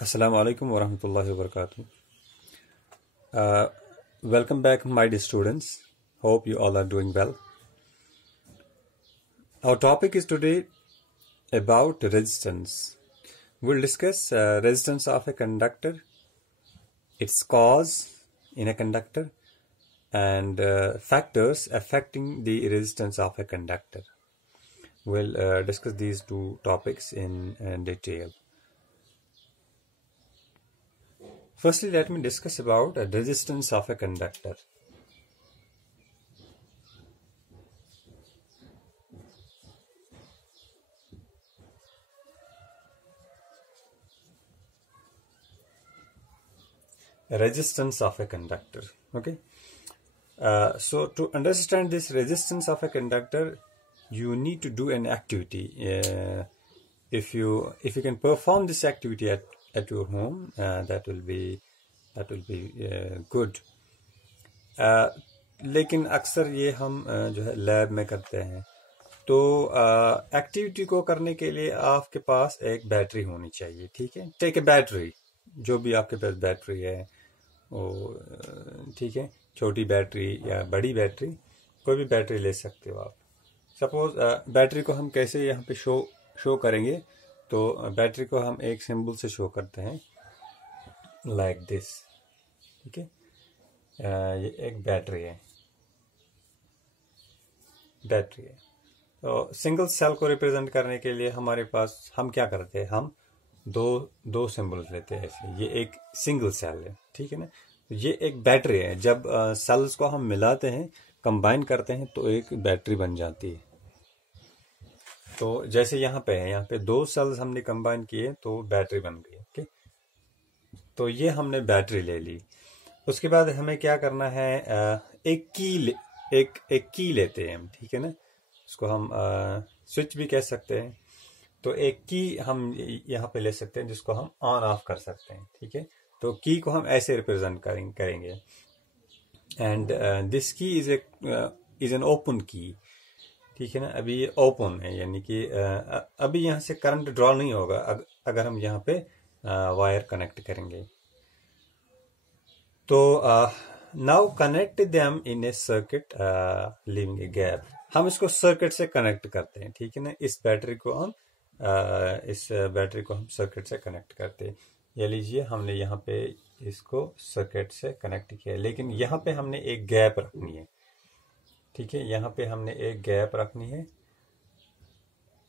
Assalamu alaikum wa rahmatullahi wa barakatuh. Welcome back, my dear students. Hope you all are doing well. Our topic is today about resistance. We'll discuss resistance of a conductor, its cause in a conductor, and factors affecting the resistance of a conductor. We'll discuss these two topics in detail. Firstly, let me discuss about the resistance of a conductor. Resistance of a conductor. Okay. So to understand this resistance of a conductor, you need to do an activity. If you can perform this activity at your home, that will be good. लेकिन अक्सर ये हम जो है lab में करते हैं, तो एक्टिविटी को करने के लिए आपके पास एक बैटरी होनी चाहिए. ठीक है, टेक ए बैटरी, जो भी आपके पास बैटरी है वो, ठीक है, छोटी बैटरी या बड़ी बैटरी, कोई भी बैटरी ले सकते हो आप. सपोज बैटरी को हम कैसे यहाँ पे शो करेंगे, तो बैटरी को हम एक सिंबल से शो करते हैं, लाइक दिस. ठीक है, ये एक बैटरी है. तो सिंगल सेल को रिप्रेजेंट करने के लिए हमारे पास हम क्या करते हैं, हम दो सिंबल लेते हैं ऐसे. ये एक सिंगल सेल है, ठीक है ना. ये एक बैटरी है. जब सेल्स को हम मिलाते हैं, कंबाइन करते हैं, तो एक बैटरी बन जाती है. तो जैसे यहाँ पे है, यहाँ पे दो सेल्स हमने कंबाइन किए तो बैटरी बन गई. ओके, तो ये हमने बैटरी ले ली. उसके बाद हमें क्या करना है, एक की लेते हैं हम. ठीक है ना, उसको हम स्विच भी कह सकते हैं. तो एक की हम यहाँ पे ले सकते हैं, जिसको हम ऑन ऑफ कर सकते हैं. ठीक है, तो की को हम ऐसे रिप्रेजेंट करेंगे. एंड दिस की इज एन ओपन की. ठीक है ना, अभी ये ओपन है, यानी कि अभी यहाँ से करंट ड्रॉ नहीं होगा अगर हम यहाँ पे वायर कनेक्ट करेंगे. तो now connect them in A circuit leaving a gap. हम इसको सर्किट से कनेक्ट करते हैं. ठीक है ना, इस बैटरी को हम सर्किट से कनेक्ट करते हैं. ये लीजिए, हमने यहाँ पे इसको सर्किट से कनेक्ट किया, लेकिन यहाँ पे हमने एक गैप रखनी है. ठीक है, यहाँ पे हमने एक गैप रखनी है,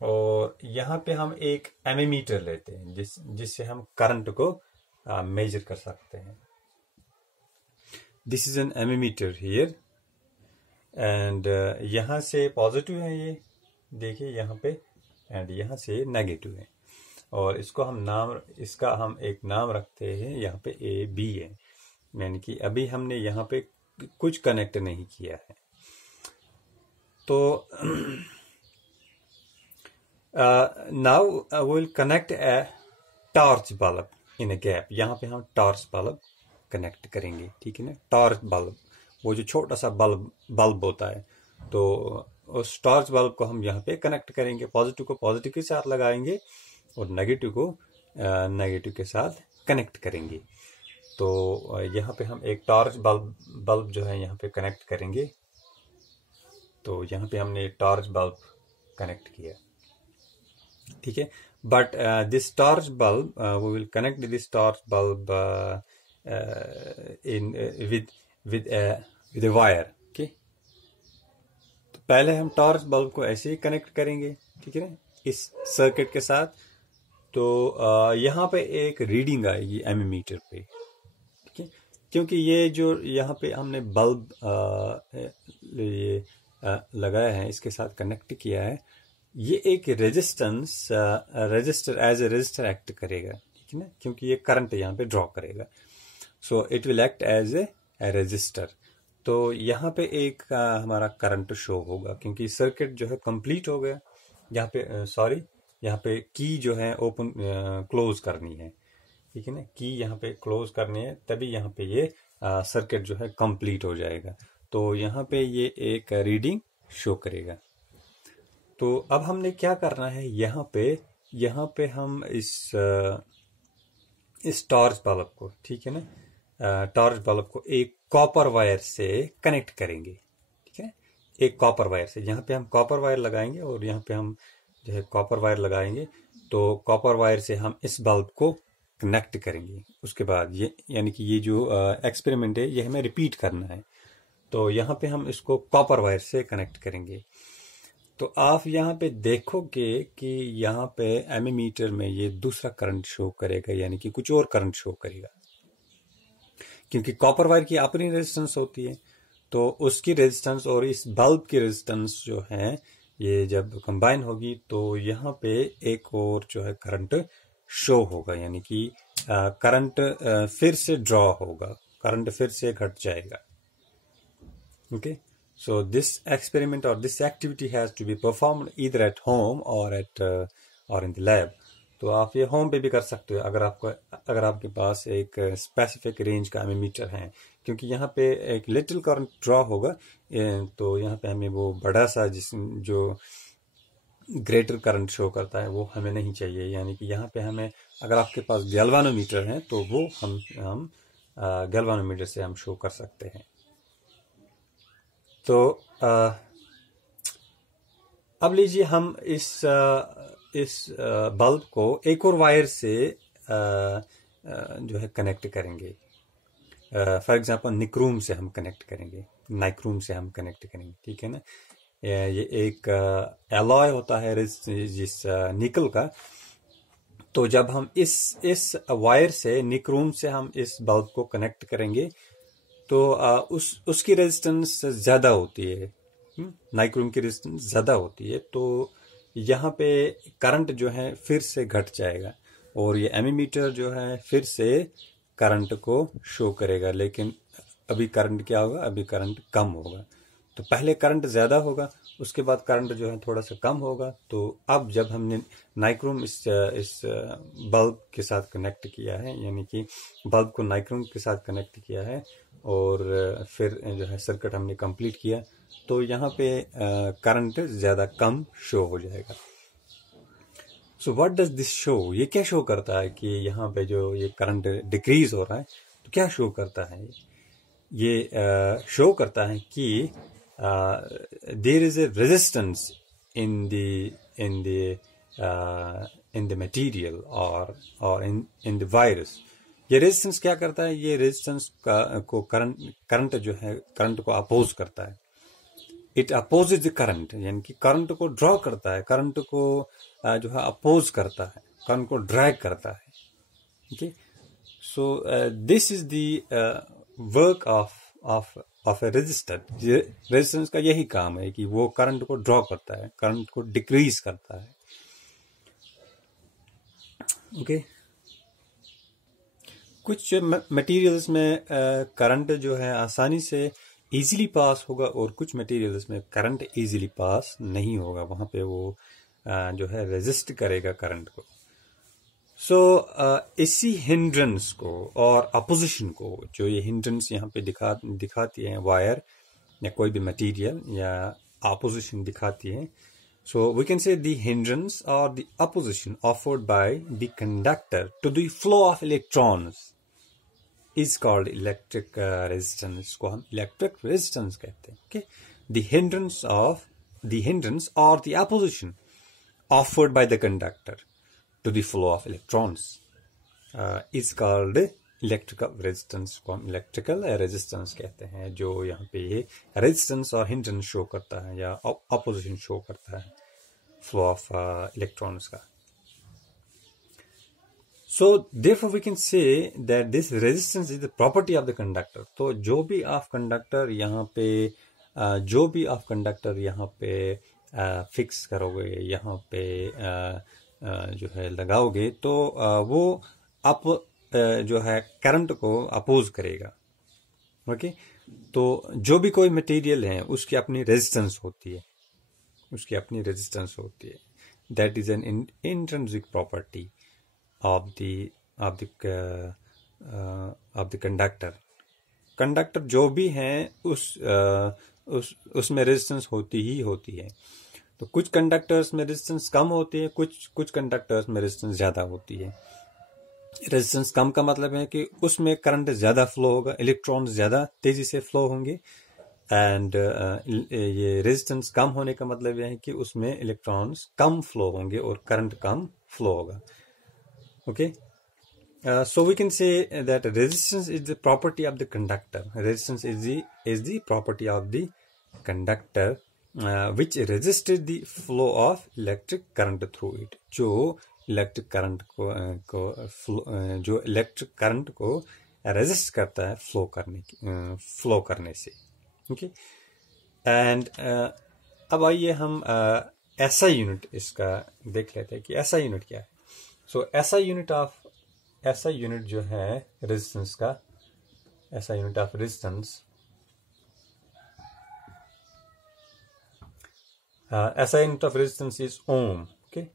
और यहाँ पे हम एक एमीमीटर लेते हैं, जिससे हम करंट को मेजर कर सकते हैं. This is an ammeter here, and यहाँ से पॉजिटिव है, ये देखिए यहाँ पे, एंड यहाँ से नेगेटिव है. और इसको इसका हम एक नाम रखते हैं, यहाँ पे ए बी है, यानी कि अभी हमने यहाँ पे कुछ कनेक्ट नहीं किया है. तो now will connect a torch bulb in a gap. यहाँ पे हम टॉर्च बल्ब कनेक्ट करेंगे. ठीक है ना, टॉर्च बल्ब, वो जो छोटा सा बल्ब होता है, तो उस टॉर्च बल्ब को हम यहाँ पे कनेक्ट करेंगे. पॉजिटिव को पॉजिटिव के साथ लगाएंगे और नेगेटिव को नेगेटिव के साथ कनेक्ट करेंगे. तो यहाँ पे हम एक टॉर्च बल्ब जो है यहाँ पे कनेक्ट करेंगे. तो यहाँ पे हमने टॉर्च बल्ब कनेक्ट किया. ठीक है, but this torch bulb, we will connect this torch bulb with a wire. Okay, तो पहले हम टॉर्च बल्ब को ऐसे ही कनेक्ट करेंगे. ठीक है ना, इस सर्किट के साथ. तो यहाँ पे एक रीडिंग आएगी एमीमीटर पे. ठीक है, क्योंकि ये जो यहाँ पे हमने बल्ब लगाया है, इसके साथ कनेक्ट किया है, ये एक resistor as a resistor act करेगा. ठीक है ना, क्योंकि ये करंट यहाँ पे ड्रॉ करेगा. So it will act as a resistor. तो यहाँ पे एक हमारा करंट शो होगा, क्योंकि सर्किट जो है कंप्लीट हो गया. यहाँ पे यहाँ पे की जो है ओपन क्लोज करनी है. ठीक है ना, की यहाँ पे क्लोज करनी है, तभी यहाँ पे ये सर्किट जो है कंप्लीट हो जाएगा. तो यहाँ पे ये एक रीडिंग शो करेगा. तो अब हमने क्या करना है, यहाँ पे हम इस टॉर्च बल्ब को, ठीक है ना, टॉर्च बल्ब को एक कॉपर वायर से कनेक्ट करेंगे, ठीक है। एक कॉपर वायर से, यहाँ पे हम कॉपर वायर लगाएंगे और यहाँ पे हम जो है कॉपर वायर लगाएंगे, तो कॉपर वायर से हम इस बल्ब को कनेक्ट करेंगे। उसके बाद ये यानी कि ये जो एक्सपेरिमेंट है ये हमें रिपीट करना है। तो यहाँ पे हम इसको कॉपर वायर से कनेक्ट करेंगे। तो आप यहाँ पे देखोगे कि यहाँ पे एमीमीटर में ये दूसरा करंट शो करेगा, यानी कि कुछ और करंट शो करेगा, क्योंकि कॉपर वायर की अपनी रेजिस्टेंस होती है। तो उसकी रेजिस्टेंस और इस बल्ब की रेजिस्टेंस जो है ये जब कंबाइन होगी तो यहाँ पे एक और जो है करंट शो होगा, यानी कि करंट फिर से ड्रॉ होगा, करंट फिर से घट जाएगा। Okay, so this experiment or this activity has to be performed either at home or in the lab. तो आप ये होम पे भी कर सकते हो अगर आपके पास एक स्पेसिफिक रेंज का एमीमीटर है, क्योंकि यहाँ पे एक लिटिल करंट ड्रॉ होगा, तो यहाँ पे हमें वो बड़ा सा जो ग्रेटर करंट शो करता है वो हमें नहीं चाहिए। यानी कि यहाँ पे हमें, अगर आपके पास गैल्वानोमीटर है तो वो हम गैल्वानोमीटर से हम शो कर सकते हैं। तो अब लीजिए हम इस बल्ब को एक और वायर से जो है कनेक्ट करेंगे। फॉर एग्जांपल निक्रोम से हम कनेक्ट करेंगे, नाइक्रोम से हम कनेक्ट करेंगे, ठीक है ना। ये एक एलॉय होता है जिस निकल का। तो जब हम इस वायर से, निक्रोम से हम इस बल्ब को कनेक्ट करेंगे तो उसकी रेजिस्टेंस ज्यादा होती है, नाइक्रोम की रेजिस्टेंस ज्यादा होती है। तो यहाँ पे करंट जो है फिर से घट जाएगा और ये एमीमीटर जो है फिर से करंट को शो करेगा, लेकिन अभी करंट क्या होगा, अभी करंट कम होगा। तो पहले करंट ज्यादा होगा, उसके बाद करंट जो है थोड़ा सा कम होगा। तो अब जब हमने नाइक्रोम इस बल्ब के साथ कनेक्ट किया है, यानी कि बल्ब को नाइक्रोम के साथ कनेक्ट किया है और फिर जो है सर्किट हमने कंप्लीट किया, तो यहाँ पे करंट ज्यादा कम शो हो जाएगा। So what does this show, ये क्या शो करता है कि यहाँ पे जो ये करंट डिक्रीज हो रहा है, तो क्या शो करता है, ये शो करता है कि there is a resistance in the material और इन द वायर्स। ये रेजिस्टेंस क्या करता है, ये रेजिस्टेंस को करंट जो है करंट को अपोज करता है। इट अपोजेज द करंट, यानी कि करंट को ड्रॉ करता है, करंट को जो है अपोज करता है, करंट को ड्रैग करता है। Okay, so this is the work of a resistor. Resistance का यही काम है कि वो करंट को ड्रॉ करता है, करंट को डिक्रीज करता है। ओके, कुछ मटेरियल्स में करंट जो है आसानी से इजीली पास होगा और कुछ मटेरियल्स में करंट इजीली पास नहीं होगा, वहां पे वो जो है रेजिस्ट करेगा करंट को। सो इसी हिंड्रेंस को और अपोजिशन को, जो ये हिंड्रेंस यहाँ पे दिखाती है वायर या कोई भी मटेरियल, या अपोजिशन दिखाती है, so we can say the hindrance or the opposition offered by the conductor to the flow of electrons is called electric resistance. इसको हम electric resistance कहते हैं। Okay, the hindrance or the opposition offered by the conductor to the flow of electrons is called electrical resistance, को हम electrical resistance कहते हैं। जो यहाँ पे ये resistance और hindrance शो करता है या opposition शो करता है flow of electrons का। So therefore we can say that this resistance is the property of the conductor. तो जो भी आप कंडक्टर यहाँ पे फिक्स करोगे, यहाँ पे जो है लगाओगे, तो वो आप जो है करंट को अपोज करेगा। ओके, तो जो भी कोई मटेरियल है उसकी अपनी रेजिस्टेंस होती है, that is an intrinsic property of the conductor जो भी है उसमें रेजिस्टेंस होती है। तो कुछ कंडक्टर्स में रेजिस्टेंस कम होती है, कुछ कंडक्टर्स में रेजिस्टेंस ज्यादा होती है। रेजिस्टेंस कम का मतलब है कि उसमें करंट ज्यादा फ्लो होगा, इलेक्ट्रॉन्स ज्यादा तेजी से फ्लो होंगे। एंड ये रेजिस्टेंस कम होने का मतलब यह है कि उसमें इलेक्ट्रॉन्स कम फ्लो होंगे और करंट कम फ्लो होगा। Okay, so we can say that resistance is the property of the conductor. Resistance is the property of the conductor which resists the flow of electric current through it. जो electric current जो electric current को resist करता है flow करने से। Okay, and अब आइए हम ऐसा यूनिट इसका देख लेते हैं कि ऐसा यूनिट क्या है। सो ऐसा यूनिट जो है रेजिस्टेंस का, ऐसा यूनिट ऑफ रेजिस्टेंस, ऐसा unit of resistance is ohm. Okay,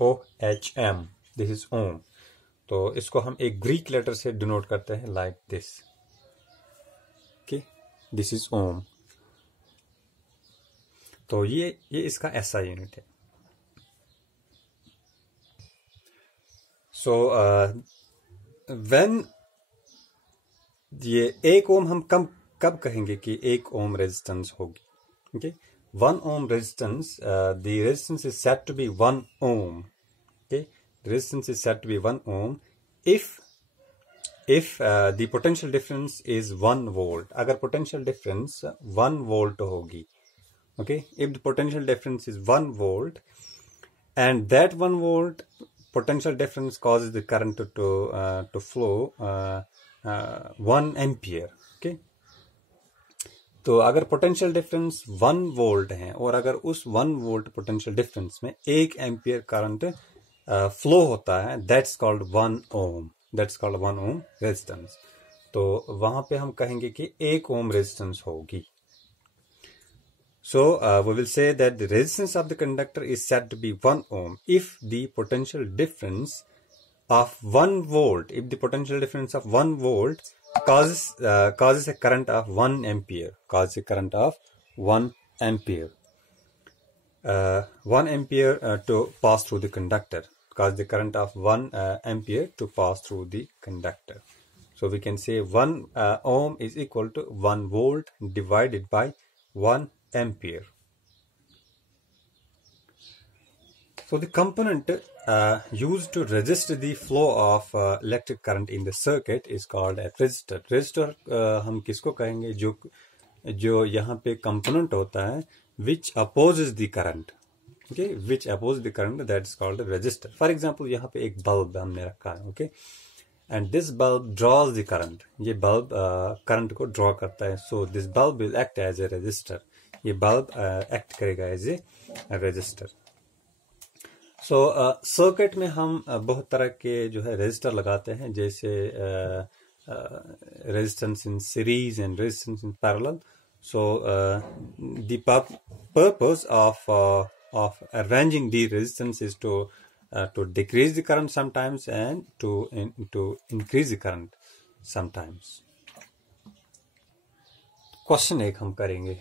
OHM, this is ohm. तो इसको हम एक ग्रीक लेटर से डिनोट करते हैं like this. Okay, this is ohm. तो ये इसका ऐसा यूनिट है। सो व्हेन ये एक ओम हम कब कहेंगे कि एक ओम रेजिस्टेंस होगी? Okay, 1 ohm resistance, the resistance is said to be 1 ohm. Okay, the resistance is said to be 1 ohm if the potential difference is 1 volt. अगर potential difference 1 volt होगी, okay, if the potential difference is 1 volt and that 1 volt potential difference causes the current to flow 1 ampere. Okay, तो अगर potential difference 1 volt है और अगर उस 1 volt potential difference में 1 ampere current flow होता है, that's called 1 ohm, that's called 1 ohm resistance. तो वहां पे हम कहेंगे कि 1 ओम रेजिस्टेंस होगी। So we will say that the resistance of the conductor is said to be 1 ohm if the potential difference of 1 volt, if the potential difference of 1 volt causes a current of 1 ampere, causes a current of 1 ampere, 1 ampere to pass through the conductor, cause the current of 1 ampere to pass through the conductor. So we can say 1 ohm is equal to 1 volt divided by 1 ampere. So the component used to resist the flow of electric current in the circuit is called a resistor. Resistor हम किसको कहेंगे? जो यहाँ पे component होता है which opposes the current. Okay, which opposes the current, that is called a resistor. For example, यहाँ पे एक bulb हमने रखा है, okay, and this bulb draws the current. ये bulb current को draw करता है, so this bulb will act as a resistor. ये bulb act करेगा as a resistor. So circuit में हम बहुत तरह के जो है रेजिस्टर लगाते हैं, जैसे resistance in series and resistance in parallel. So the purpose of arranging the resistance is to decrease the current sometimes and to increase the current sometimes. Question एक हम करेंगे.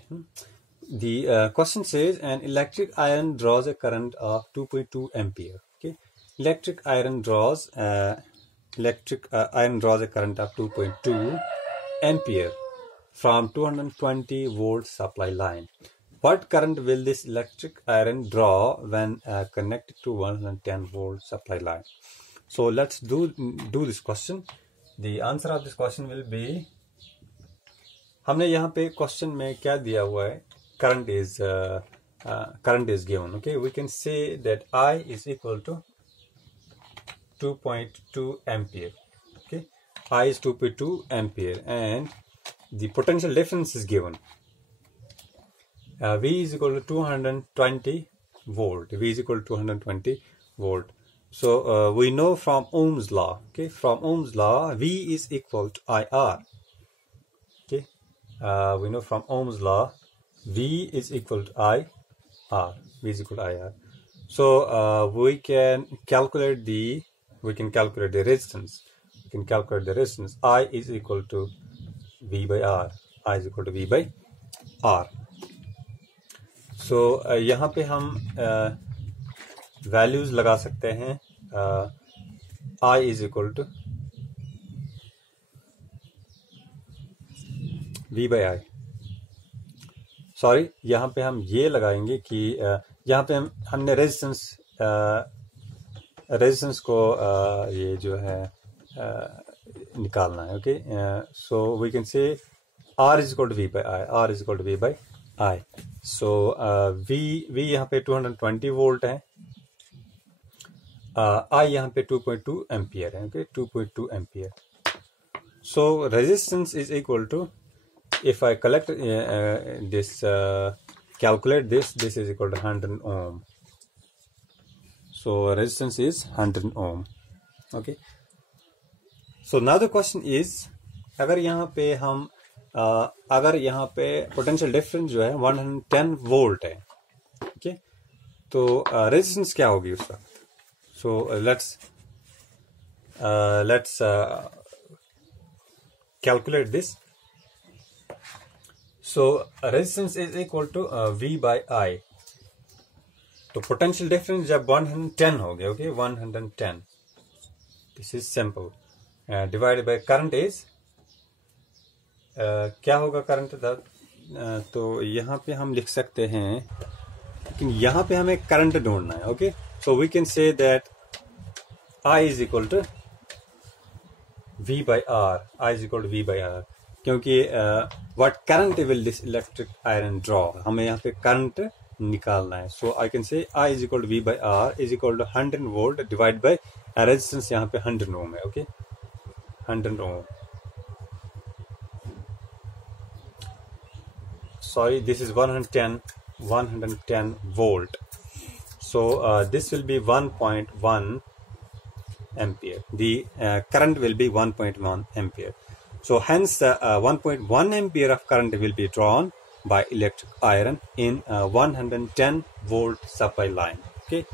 The question says an electric iron draws a current of 2.2 ampere. Okay, electric iron draws a current of 2.2 ampere from 220 volt supply line. What current will this electric iron draw when connected to 110 volt supply line? So let's do this question. The answer of this question will be, हमने यहाँ पे question में क्या दिया हुआ है? Current is given. Okay, we can say that I is equal to 2.2 ampere. Okay, I is 2.2 ampere and the potential difference is given. V is equal to 220 volt. V is equal to 220 volt. So we know from Ohm's law. Okay, from Ohm's law, V is equal to IR. Okay, we know from Ohm's law, V is equal to IR. V is equal to IR. So we can calculate the resistance. We can calculate the resistance. I is equal to V by R. I is equal to V by R. So यहाँ पे हम values लगा सकते हैं I is equal to V by I। Sorry, यहाँ पे हम ये लगाएंगे कि यहाँ पे हमने रेजिस्टेंस को ये जो है निकालना है। Okay, so we can say R is equal to V by I, R is equal to V by I। So V यहाँ पे 220 वोल्ट है, I यहाँ पे 2.2 एम्पियर है। Okay, 2.2 ampere. So resistance is equal to, if I collect calculate this is equal to 100 ohm. So resistance is 100 ohm. Okay. So now the question is, अगर यहाँ पे हम अगर यहाँ पे पोटेंशियल डिफरेंस जो है 110 वोल्ट है, ओके, तो रेजिस्टेंस क्या होगी उस वक्त? So let's calculate this. So resistance is equal to V by I। तो पोटेंशियल डिफरेंस जब 110 हो गया, okay, 110, this is simple, divided by current is क्या होगा करंट था? तो यहाँ पे हम लिख सकते हैं, लेकिन यहाँ पे हमें करंट ढूंढना है। Okay, so we can say that I is equal to V by R, I is equal to V by R, क्योंकि what current will this electric iron draw, हमें यहाँ पे करंट निकालना है। So I can say I is equal to V by R is equal to 100 volt divide by resistance यहाँ पे 100 ohm है। Okay, 100 ohm, sorry, this is 110 volt. So this will be 1.1 ampere. The current will be 1.1 ampere. So hence 1.1 ampere of current will be drawn by electric iron in 110 volt supply line. Okay.